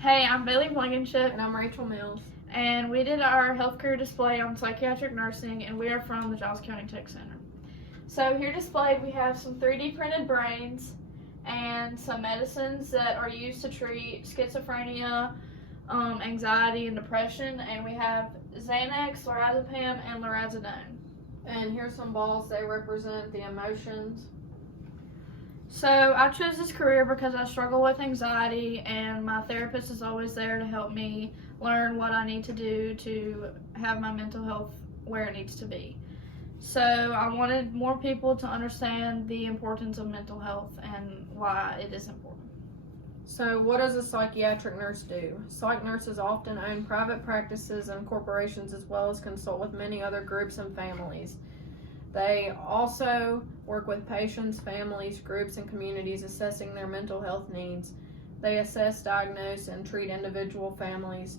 Hey, I'm Bailee Blankenship, And I'm Rachel Mills. and we did our health career display on psychiatric nursing, and we are from the Giles County Tech Center. So here displayed we have some 3D printed brains and some medicines that are used to treat schizophrenia, anxiety, and depression, and we have Xanax, lorazepam, and lorazepam. And here's some balls. They represent the emotions. So I chose this career because I struggle with anxiety, and my therapist is always there to help me learn what I need to do to have my mental health where it needs to be. So I wanted more people to understand the importance of mental health and why it is important. So what does a psychiatric nurse do? Psych nurses often own private practices and corporations, as well as consult with many other groups and families. They also work with patients, families, groups, and communities assessing their mental health needs. They assess, diagnose, and treat individual families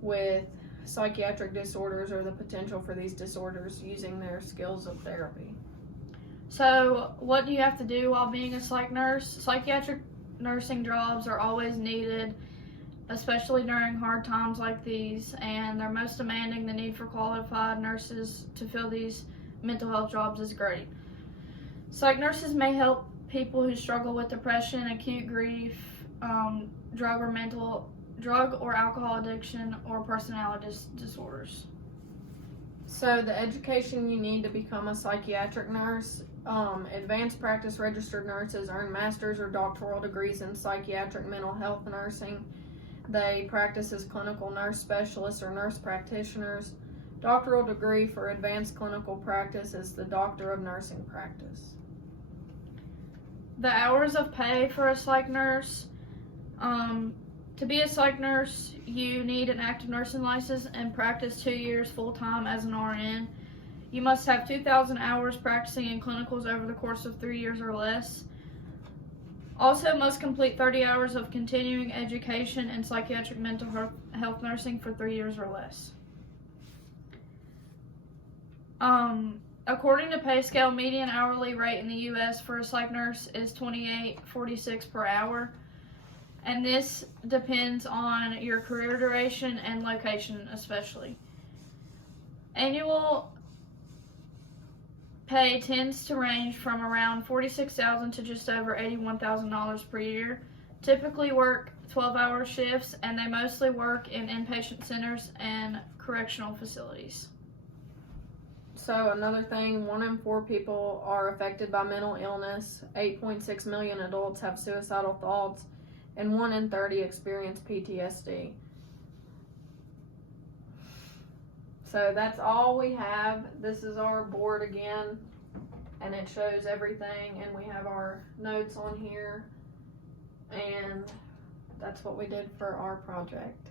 with psychiatric disorders or the potential for these disorders using their skills of therapy. So what do you have to do while being a psych nurse? Psychiatric nursing jobs are always needed, especially during hard times like these, and they're most demanding. The need for qualified nurses to fill these mental health jobs is great. Psych nurses may help people who struggle with depression, acute grief, drug or alcohol addiction, or personality disorders. So the education you need to become a psychiatric nurse, advanced practice registered nurses earn master's or doctoral degrees in psychiatric mental health nursing. They practice as clinical nurse specialists or nurse practitioners. Doctoral degree for advanced clinical practice is the Doctor of Nursing Practice. The hours of pay for a psych nurse. To be a psych nurse, you need an active nursing license and practice 2 years full-time as an RN. You must have 2,000 hours practicing in clinicals over the course of 3 years or less. Also must complete 30 hours of continuing education in psychiatric mental health nursing for 3 years or less. According to pay scale, median hourly rate in the U.S. for a psych nurse is $28.46 per hour, and this depends on your career duration and location especially. Annual pay tends to range from around $46,000 to just over $81,000 per year. Typically work 12-hour shifts, and they mostly work in inpatient centers and correctional facilities. So another thing, 1 in 4 people are affected by mental illness, 8.6 million adults have suicidal thoughts, and 1 in 30 experience PTSD. So that's all we have. This is our board again, and it shows everything, and we have our notes on here, and that's what we did for our project.